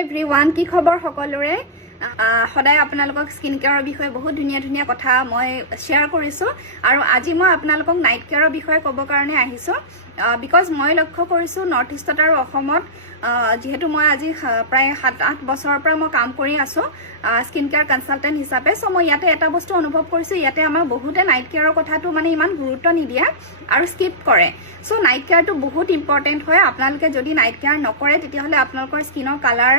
everyone কি খবৰ সকলোৰে সদায় আপোনালোকক স্কিন কেয়াৰৰ বিষয়ে বহুত ধুনীয়া ধুনীয়া কথা মই শ্বেয়াৰ কৰিছো আৰু আজি মই আপোনালোকক নাইট কেয়াৰৰ বিষয়ে ক'ব কাৰণে আহিছো বিকজ মই লক্ষ্য কৰিছো নৰ্থ ইষ্টত আৰু অসমত যেহেতু মই আজি প্ৰায় 7-8 বছৰৰ পৰা মই কাম কৰি আছো স্কিন কেয়াৰ কনসালটেন্ট হিচাপে সো মই ইয়াতে এটা বস্তু অনুভৱ কৰিছো ইয়াতে আমাৰ বহুতে নাইট কেয়াৰৰ কথাটো মানে ইমান গুৰুত্ব নিদিয়ে আৰু স্কিপ কৰে সো নাইট কেয়াৰটো বহুত ইম্পৰ্টেন্ট হয় আপোনালোকে যদি নাইট কেয়াৰ নকৰে তেতিয়াহলে আপোনালোকৰ স্কিনৰ কালাৰ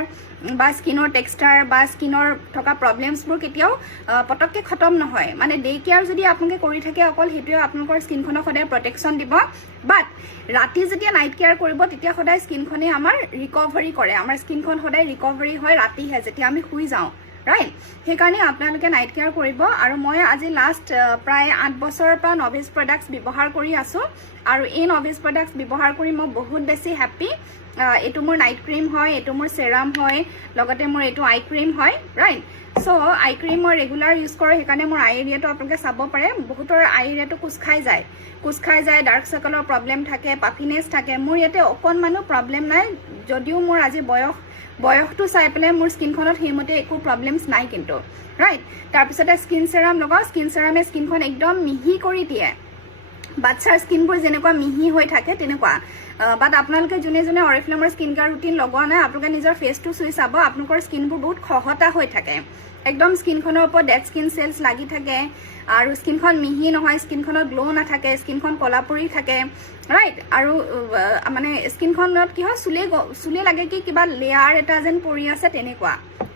বা স্কিনৰ টেক্সচাৰ বা স্কিনৰ থকা প্ৰবলেমছবোৰ কেতিয়াও পটককে খতম নহয় মানে ডে কেয়াৰ যদি আপোনালোকে কৰি থাকে অকল হেতুৱে আপোনালোকৰ স্কিনখনক সদায় প্ৰটেকচন দিব বাট ৰাতি যেতিয়া নাইট কেয়াৰ কৰিব তেতিয়া সদায় স্কিনখনে আমাৰ ৰিকভাৰি কৰে আমাৰ স্কিনখন সদায় ৰিকভাৰি হয় ৰাতিহে যেতিয়া আমি শুই যাওঁ ৰাইট সেইকাৰণে আপোনালোকে নাইট কেয়াৰ কৰিব আৰু মই আজি লাষ্ট প্ৰায় 8 বছৰৰ পৰা নভেজ প্ৰডাক্টছ ব্যৱহাৰ কৰি আছো আৰু এই নভেজ প্ৰডাক্টছ ব্যৱহাৰ কৰি মই বহুত বেছি হ্যাপি এটো মোৰ নাইট ক্ৰীম হয় এটো মোৰ সেৰাম হয় লগতে মোৰ এটো আই ক্ৰীম হয় ৰাইট সো আই ক্ৰীম মই ৰেগুলাৰ ইউজ কৰে সেইকাৰণে মোৰ আই এৰিয়াটো আপোনালোকে চাব পাৰে বহুতৰ আই এৰিয়াটো কুছ খাই যায় ডাৰ্ক সাৰ্কলৰ প্ৰবলেম থাকে পাফিনেছ থাকে মোৰ ইয়াতে অকণমানো প্ৰবলেম নাই যদিও মোৰ আজি বয়সটো চাই পেলাই মোৰ স্কিনখনত হেমতে একো প্ৰবলেমছ নাই কিন্তু ৰাইট তাৰ পিছতে স্কিন সেৰাম লগাও স্কিন সেৰামে স্কিনখন একদম মিহি কৰি দিয়ে বাচ্চাৰ স্কিনবোৰ যেনেকুৱা মিহি হৈ থাকে তেনেকুৱা বাট আপোনালোকে জুনে অৰিফ্লেমৰ স্কিন কেয়াৰ ৰুটিন লগোৱা নাই আপোনালোকে নিজৰ ফেচটো চুই চাব আপোনালোকৰ স্কিনবোৰ বহুত খহটা হৈ থাকে একদম স্কিনখনৰ ওপৰত ডেড স্কিন সেলছ লাগি থাকে আৰু স্কিনখন মিহি নহয় স্কিনখনত গ্লো নাথাকে স্কিনখন কলা পৰি থাকে ৰাইট আৰু মানে স্কিনখনত কি হয় চুলে লাগে কি কিবা লেয়াৰ এটা যেন পৰি আছে তেনেকুৱা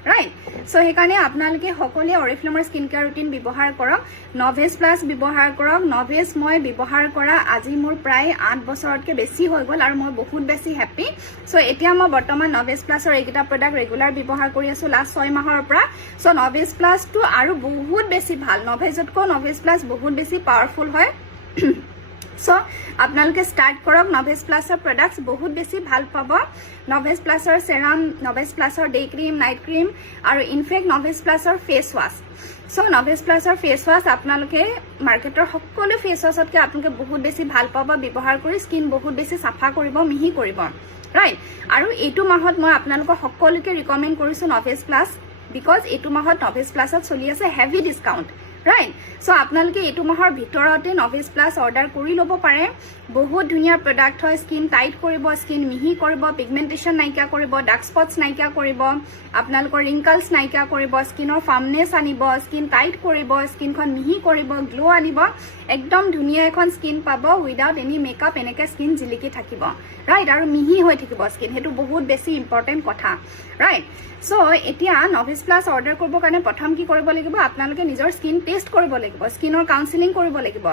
ৰাইট সো সেইকাৰণে আপোনালোকে সকলোৱে অৰিফ্লেমৰ স্কিন কেয়াৰ ৰুটিন ব্যৱহাৰ কৰক নভেজ প্লাছ ব্যৱহাৰ কৰক নভেজ মই ব্যৱহাৰ কৰা আজি মোৰ প্ৰায় 8 বছৰতকৈ বেছি হৈ গ'ল আৰু মই বহুত বেছি হ্যাপি সো এতিয়া মই বৰ্তমান নভেজ প্লাছৰ এইকেইটা প্ৰডাক্ট ৰেগুলাৰ ব্যৱহাৰ কৰি আছো লাষ্ট 6 মাহৰ পৰা সো নভেজ প্লাছটো আৰু বহুত বেছি ভাল নভেজতকৈ নভেজ প্লাছ বহুত বেছি পাৱাৰফুল হয় সো আপোনালোকে স্টাৰ্ট কৰক নভেজ প্লাছৰ প্ৰডাক্টছ বহুত বেছি ভাল পাব নভেজ প্লাছৰ সেৰাম নভেজ প্লাছৰ ডে ক্ৰীম নাইট ক্ৰীম আৰু ইনফেক্ট নভেজ প্লাছৰ ফেচ ৱাছ সো নভেজ প্লাছৰ ফেচ ৱাছ আপোনালোকে মাৰ্কেটৰ সকলো ফেচ ৱাছতকৈ আপোনালোকে বহুত বেছি ভাল পাব ব্যৱহাৰ কৰি স্কিন বহুত বেছি চাফা কৰিব মিহি কৰিব ৰাইট আৰু এইটো মাহত মই আপোনালোকক সকলোকে ৰিকমেণ্ড কৰিছো নভেজ প্লাছ বিকজ এইটো মাহত নভেজ প্লাছত চলি আছে হেভি ডিসকাউন্ট ৰাইট সো আপোনালোকে এইটো মাহৰ ভিতৰতে নভেজ প্লাছ অৰ্ডাৰ কৰি ল'ব পাৰে বহুত ধুনীয়া প্ৰডাক্ট হয় স্কিন টাইট কৰিব স্কিন মিহি কৰিব পিগমেন্টেশন নাইকিয়া কৰিব ডাৰ্ক স্পটছ নাইকিয়া কৰিব আপোনালোকৰ ৰিংকলছ নাইকিয়া কৰিব স্কিনৰ ফাৰ্মনেছ আনিব স্কিন টাইট কৰিব স্কিনখন মিহি কৰিব গ্লো আনিব একদম ধুনীয়া এখন স্কিন পাব উইদাউট এনি মেকআপ এনেকে স্কিন জিলিকি থাকিব ৰাইট আৰু মিহি হৈ থাকিব স্কিন হেতু বহুত বেছি ইম্পৰ্টেন্ট কথা ৰাইট সো এতিয়া নভেজ প্লাছ অৰ্ডাৰ কৰিব কাৰণে প্ৰথম কি কৰিব লাগিব আপোনালোকে নিজৰ স্কিন টেষ্ট কৰিব লাগিব স্কিনৰ কাউন্সেলিং কৰিব লাগিব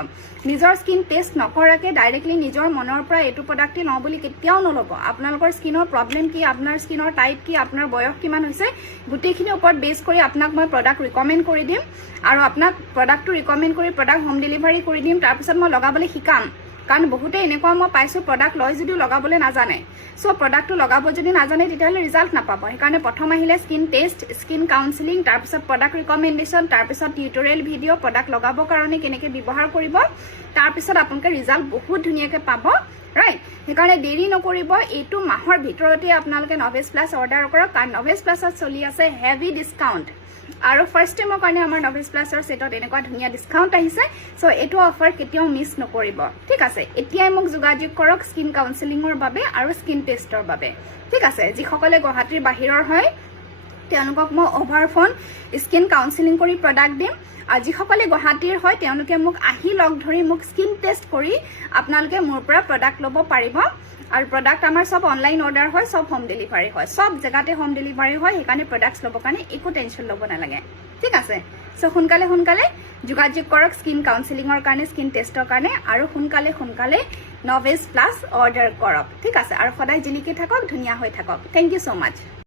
নিজৰ স্কিন টেষ্ট নকৰাকে ডাইৰেক্টলি নিজৰ মনৰ পৰা এইটো প্ৰডাক্ট লওঁ বুলি কেতিয়াও নলব আপোনালোকৰ স্কিনৰ প্ৰবলেম কি আপোনাৰ স্কিনৰ টাইপ কি আপোনাৰ বয়স কিমান হৈছে গুটেইখিনি ওপৰত বেছ কৰি আপোনাক মই প্ৰডাক্ট ৰিকমেণ্ড কৰি দিম আৰু আপোনাক প্ৰডাক্টটো ৰিকমেণ্ড কৰি প্ৰডাক্ট হোম ডেলিভাৰী কৰি দিম তাৰ পিছত মই লগাবলৈ শিকাম কাৰণ বহুতে এনেকুৱা মই পাইছো প্ৰডাক্ট লয় যদিও লগাবলৈ নাজানে সো প্ৰডাক্টটো লগাব যদি নাজানে তেতিয়াহলে ৰিজাল্ট নাপাব সেইকাৰণে প্ৰথম আহিলে স্কিন টেষ্ট স্কিন কাউন্সেলিং তাৰ পিছত প্ৰডাক্ট ৰিকমেণ্ডেশ্যন তাৰ পিছত টিউটৰিয়েল ভিডিঅ' প্ৰডাক্ট লগাবৰ কাৰণে কেনেকৈ ব্যৱহাৰ কৰিব তাৰ পিছত আপোনালোকে ৰিজাল্ট বহুত ধুনীয়াকৈ পাব ৰাইট সেইকাৰণে দেৰি নকৰিব এইটো মাহৰ ভিতৰতে আপোনালোকে নভেজ প্লাছ অৰ্ডাৰ কৰক কাৰণ নভেজ প্লাছত চলি আছে হেভি ডিসকাউন্ট আৰু ফাৰ্ষ্ট টাইমৰ কাৰণে আমাৰ নভেজ প্লাছৰ সেটত এনেকুৱা ধুনীয়া ডিসকাউন্ট আহিছে সো এইটো অফাৰ কেতিয়াও মিছ নকৰিব ঠিক আছে এতিয়াই মোক যোগাযোগ কৰক স্কিন কাউন্সেলিঙৰ বাবে আৰু স্কিন টেষ্টৰ বাবে ঠিক আছে যিসকলে গুৱাহাটীৰ বাহিৰৰ হয় তেওঁলোকক মই অভাৰ ফোন স্কিন কাউন্সেলিং কৰি প্ৰডাক্ট দিম আৰু যিসকলে গুৱাহাটীৰ হয় তেওঁলোকে মোক আহি লগ ধৰি মোক স্কিন টেষ্ট কৰি আপোনালোকে মোৰ পৰা প্ৰডাক্ট ল'ব পাৰিব আৰু প্ৰডাক্ট আমাৰ সব অনলাইন অৰ্ডাৰ হয় সব হোম ডেলিভাৰী হয় সব জেগাতে হোম ডেলিভাৰী হয় সেইকাৰণে প্ৰডাক্টছ ল'বৰ কাৰণে একো টেনশ্যন ল'ব নালাগে ঠিক আছে সো সোনকালে যোগাযোগ কৰক স্কিন কাউন্সেলিঙৰ কাৰণে স্কিন টেষ্টৰ কাৰণে আৰু সোনকালে নভেজ প্লাছ অৰ্ডাৰ কৰক ঠিক আছে আৰু সদায় জিলিকি থাকক ধুনীয়া হৈ থাকক থেংক ইউ সো মাচ